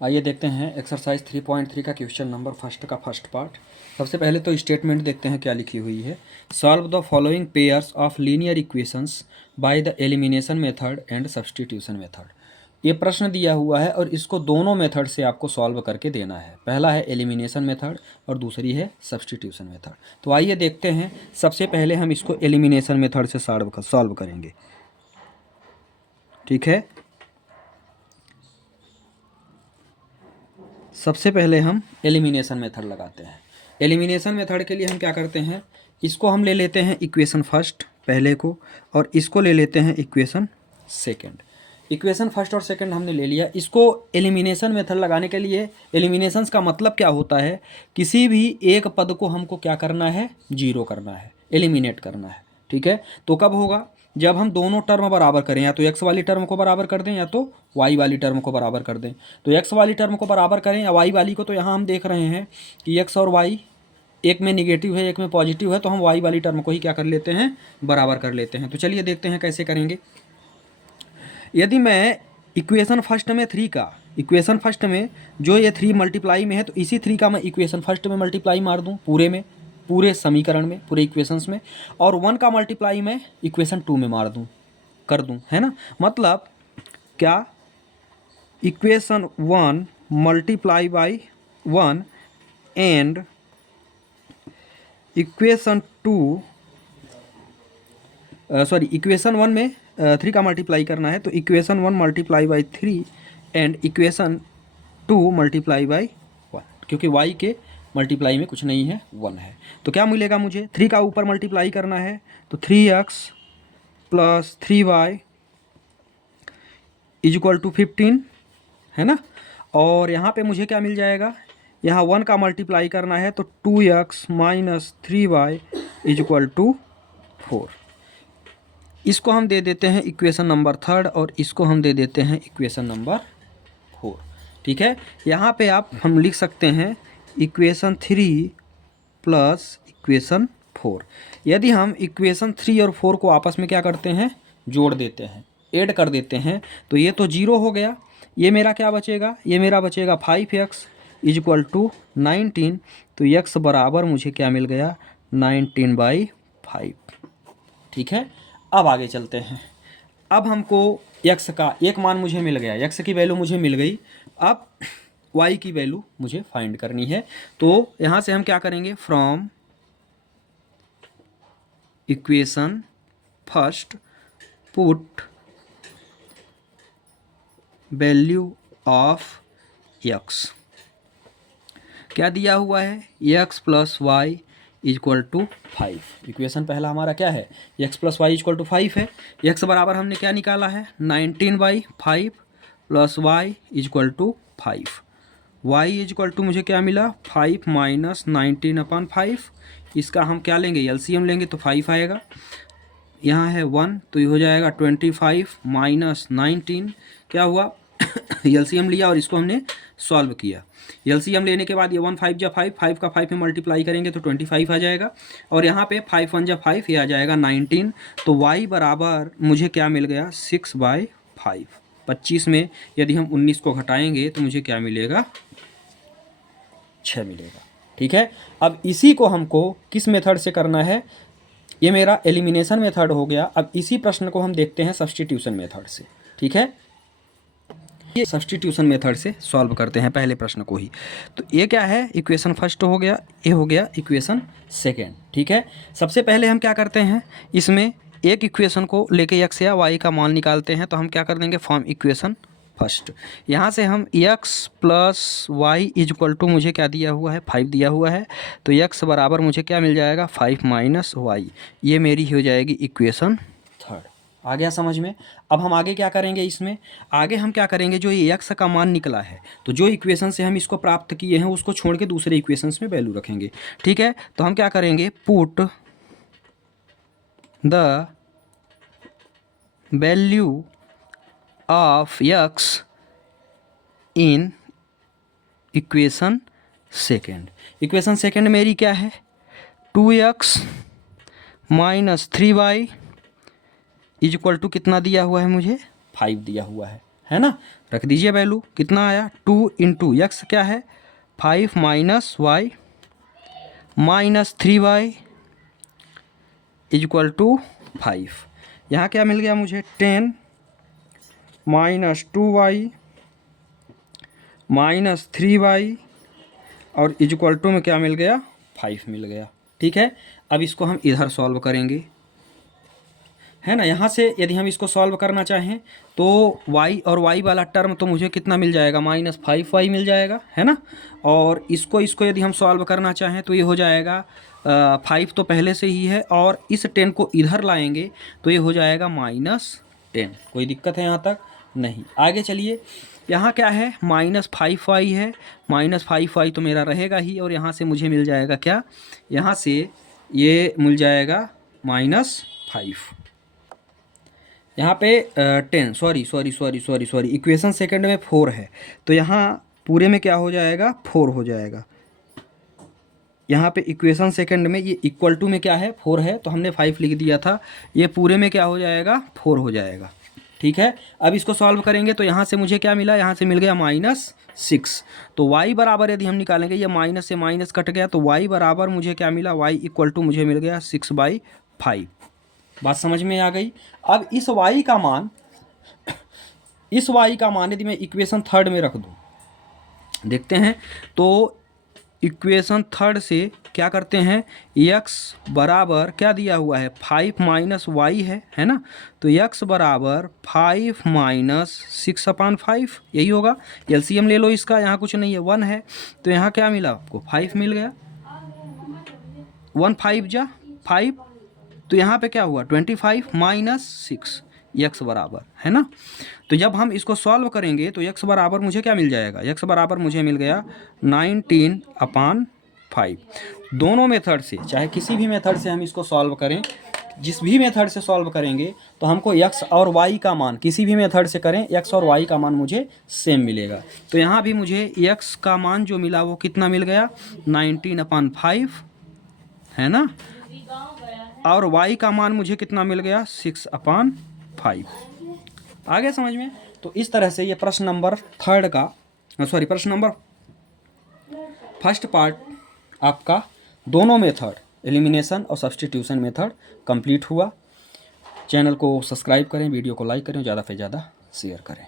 आइए देखते हैं एक्सरसाइज 3.3 का क्वेश्चन नंबर फर्स्ट का फर्स्ट पार्ट। सबसे पहले तो स्टेटमेंट देखते हैं क्या लिखी हुई है। Solve the following pairs of linear equations by the elimination method and substitution method. ये प्रश्न दिया हुआ है और इसको दोनों मेथड से आपको सॉल्व करके देना है। पहला है एलिमिनेशन मेथड और दूसरी है सब्स्टिट्यूशन मेथड। तो आइए देखते हैं। सबसे पहले हम इसको एलिमिनेशन मेथड से सॉल्व करेंगे, ठीक है। सबसे पहले हम एलिमिनेशन मेथड लगाते हैं। एलिमिनेशन मेथड के लिए हम क्या करते हैं, इसको हम ले लेते हैं इक्वेशन फर्स्ट पहले को, और इसको ले लेते हैं इक्वेशन सेकंड। इक्वेशन फर्स्ट और सेकंड हमने ले लिया। इसको एलिमिनेशन मेथड लगाने के लिए, एलिमिनेशंस का मतलब क्या होता है, किसी भी एक पद को हमको क्या करना है, जीरो करना है, एलिमिनेट करना है, ठीक है। तो कब होगा, जब हम दोनों टर्म बराबर करें, या तो एक्स वाली टर्म को बराबर कर दें या तो वाई वाली टर्म को बराबर कर दें। तो एक्स वाली टर्म को बराबर करें या वाई वाली को, तो यहाँ हम देख रहे हैं कि एक्स और वाई एक में निगेटिव है एक में पॉजिटिव है, तो हम वाई वाली टर्म को ही क्या कर लेते हैं, बराबर कर लेते हैं। तो चलिए देखते हैं कैसे करेंगे। यदि मैं इक्वेशन फर्स्ट में 3 का, इक्वेशन फर्स्ट में जो ये 3 मल्टीप्लाई में है, तो इसी 3 का मैं इक्वेशन फर्स्ट में मल्टीप्लाई मार दूँ पूरे में, पूरे समीकरण में, पूरे इक्वेशंस में, और 1 का मल्टीप्लाई मैं इक्वेशन 2 में मार दूँ, कर दूँ, है ना। मतलब क्या, equation 1 multiply by 1 and equation 2, sorry equation 1 में 3 का मल्टीप्लाई करना है, तो equation 1 multiply by 3 and equation 2 multiply by 1, क्योंकि y के मल्टीप्लाई में कुछ नहीं है, 1 है। तो क्या मिलेगा मुझे, 3 का ऊपर मल्टीप्लाई करना है, तो 3x plus 3y is equal to 15, है ना। और यहाँ पे मुझे क्या मिल जाएगा, यहाँ 1 का मल्टीप्लाई करना है, तो 2x minus 3y is equal to 4। इसको हम दे देते हैं इक्वेशन नंबर 3 और इसको हम दे देते हैं इक्वेशन नंबर 4, ठीक है। यहाँ पे आप हम लिख सकते हैं इक्वेशन 3 प्लस इक्वेशन 4। यदि हम इक्वेशन 3 और 4 को आपस में क्या करते हैं, जोड़ देते हैं, ऐड कर देते हैं, तो ये तो 0 हो गया। ये मेरा क्या बचेगा, ये मेरा बचेगा 5x इज इक्वल टू 19। तो x बराबर मुझे क्या मिल गया, 19/5, ठीक है। अब आगे चलते हैं। अब हमको x का एक मान मुझे मिल गया, x की वैल्यू मुझे मिल गई। अब y की वैल्यू मुझे फाइंड करनी है। तो यहाँ से हम क्या करेंगे, from equation first put value of x। क्या दिया हुआ है, x plus y equal to 5। Equation पहला हमारा क्या है, x plus y equal to 5 है। x बराबर हमने क्या निकाला है, 19/5 plus y equal to 5। Y equal to मुझे क्या मिला, 5 माइनस 19/5। इसका हम क्या लेंगे, एलसीएम लेंगे, तो 5 आएगा। यहाँ है 1, तो ये हो जाएगा 25 माइनस 19, क्या हुआ एलसीएम लिया और इसको हमने सॉल्व किया। एलसीएम लेने के बाद ये 1 5 जा 5, 5 का 5 में मल्टीप्लाई करेंगे तो 25 आ जाएगा, और यहाँ पे 5 1 जा 5, ये आ जाएगा 19। तो y बराबर मुझे क्या मिल गया, 6/5। 25 में यदि हम 19 को घटाएंगे तो मुझे क्या मिलेगा, 6 मिलेगा, ठीक है। अब इसी को हमको किस मेथड से करना है, ये मेरा एलिमिनेशन मेथड हो गया। अब इसी प्रश्न को हम देखते हैं सब्स्टिट्यूशन मेथड से, ठीक है। ये सब्स्टिट्यूशन मेथड से सॉल्व करते हैं पहले प्रश्न को ही। तो ये क्या है, इक्वेशन फर्स्ट हो गया, ये हो गया इक्वेशन सेकेंड, ठीक है। सबसे पहले हम क्या करते हैं, इसमें एक इक्वेशन को लेके x या y का मान निकालते हैं। तो हम क्या कर देंगे, फ्रॉम इक्वेशन फर्स्ट, यहाँ से हम x plus y is equal to, मुझे क्या दिया हुआ है, 5 दिया हुआ है। तो x बराबर मुझे क्या मिल जाएगा, 5 माइनस वाई। ये मेरी हो जाएगी इक्वेशन थर्ड। आ गया समझ में। अब हम आगे क्या करेंगे, इसमें आगे हम क्या करेंगे, जो ये x का मान निकला है, तो जो इक्वेशन से हम इसको प्राप्त किए हैं उसको छोड़ के दूसरे इक्वेशंस में वैल्यू रखेंगे, ठीक है। तो हम क्या करेंगे, put the value of x in equation second. Equation second मेरी क्या है, 2x minus 3y is equal to कितना दिया हुआ है मुझे, 5 दिया हुआ है है ना। रख दीजिए वैल्यू, कितना आया 2 इंटू एक्स क्या है 5 minus y minus 3y equal to 5। यहाँ क्या मिल गया मुझे 10 माइनस 2y माइनस 3y और इक्वल टू में क्या मिल गया 5 मिल गया। ठीक है, अब इसको हम इधर सॉल्व करेंगे, है ना। यहाँ से यदि हम इसको सॉल्व करना चाहें तो y और y वाला टर्म तो मुझे कितना मिल जाएगा -5y मिल जाएगा, है ना। और इसको यदि हम सॉल्व करना चाहें तो ये हो जाएगा 5 तो पहले से ही है और इस 10 को इधर लाएंगे तो ये हो जाएगा -10। कोई दिक्कत है यहाँ तक? नहीं। आगे चलिए, यहाँ क्या है -5y है, -5y तो मेरा रहेगा ही और यहाँ से मुझे मिल जाएगा क्या, यहाँ से ये मिल जाएगा -5। यहाँ पे 10 सॉरी इक्वेशन सेकंड में 4 है तो यहाँ पूरे में क्या हो जाएगा 4 हो जाएगा। यहाँ पे इक्वेशन सेकंड में ये इक्वल टू में क्या है 4 है तो हमने 5 लिख दिया था, ये पूरे में क्या हो जाएगा 4 हो जाएगा। ठीक है, अब इसको सॉल्व करेंगे तो यहाँ से मुझे क्या मिला, यहाँ से मिल गया -6। तो y बराबर यदि हम निकालेंगे, ये माइनस से माइनस कट गया तो y बराबर मुझे क्या मिला, y इक्वल टू मुझे मिल गया 6/5। बात समझ में आ गई। अब इस y का मान यदि मैं इक्वेशन थर्ड में रख दूँ, देखते हैं तो इक्वेशन थर्ड से क्या करते हैं, x बराबर क्या दिया हुआ है 5 माइनस वाई है ना। तो x बराबर 5 माइनस 6/5 यही होगा। एलसीएम ले लो इसका, यहाँ कुछ नहीं है 1 है तो यहाँ क्या मिला आपको 5 मिल गया, 1 5 जा 5 तो यहाँ पे क्या हुआ 25 माइनस 6 x बराबर, है ना। तो जब हम इसको सॉल्व करेंगे तो x बराबर मुझे क्या मिल जाएगा, x बराबर मुझे मिल गया 19/5। दोनों मेथड से, चाहे किसी भी मेथड से हम इसको सॉल्व करें, जिस भी मेथड से सॉल्व करेंगे तो हमको x और y का मान, किसी भी मेथड से करें x और y का मान मुझे सेम मिलेगा। तो यहाँ भी मुझे x का मान जो मिला वो कितना मिल गया 19/5, है ना। और y का मान मुझे कितना मिल गया 6/5। आ गया समझ में। तो इस तरह से ये प्रश्न नंबर फर्स्ट पार्ट आपका दोनों मेथड, एलिमिनेशन और सब्स्टिट्यूशन मेथड कंप्लीट हुआ। चैनल को सब्सक्राइब करें, वीडियो को लाइक करें, ज़्यादा से ज़्यादा शेयर करें।